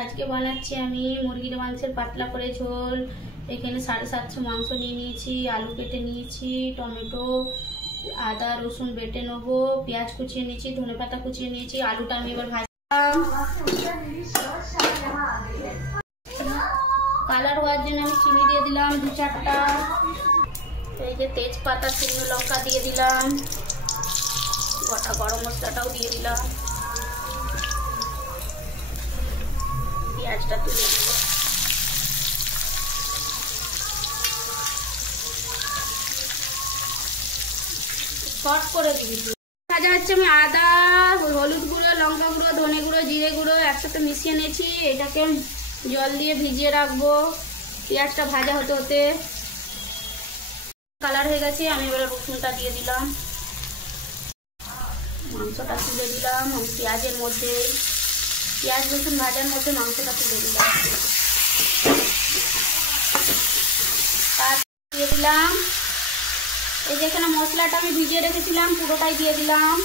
আজকে বানাচ্ছি আমি মুরগির মাংসের পাতলা করে ঝোল। এখানে 750 মাংস নিয়ে নিয়েছি, আলু কেটে নিয়েছি, টমেটো আদা রসুন বেটে নেবো, পেঁয়াজ কুচিয়ে নিয়েছি, ধনেপাতা কুচিয়ে নিয়েছি। আলুটা আমি এবার ভাজলাম। কালার হওয়ার জন্য আমি চিনি দিয়ে দিলাম 2-4টা। এই যে তেজপাতা শুকনো লঙ্কা দিয়ে দিলাম, গোটা গরম মশলাটাও দিয়ে দিলাম, পেঁয়াজটা তুলে দেব। শর্ট করে দিবি। ভাজা হচ্ছে, আমি আদা হলুদ গুঁড়ো লঙ্কা গুঁড়ো ধনে গুঁড়ো জিরে গুঁড়ো একসাথে মিশিয়ে নিয়েছি। এটাকে জল দিয়ে ভিজিয়ে রাখবো। পেঁয়াজটা ভাজা হতে হতে কালার হয়ে গেছে। আমি এবার রসুনটা দিয়ে দিলাম, মাংসটা তুলে দিলাম। আমি পেঁয়াজের মধ্যে পেঁয়াজ রসুন ভাজার মধ্যে মাংসটা তুলে দিলাম, দিয়ে দিলাম। এই যেখানে মশলাটা আমি ভিজিয়ে রেখেছিলাম পুরোটাই দিয়ে দিলাম।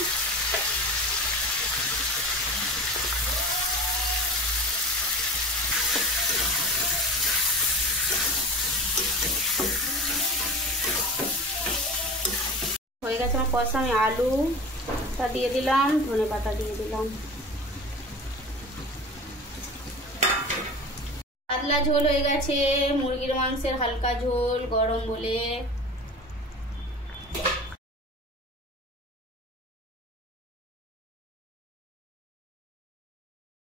হয়ে গেছে আমার কষা। আমি আলুটা দিয়ে দিলাম, ধনেপাতা দিয়ে দিলাম। পাতলা ঝোল হয়ে গেছে, মুরগির মাংসের হালকা ঝোল, গরম বলে।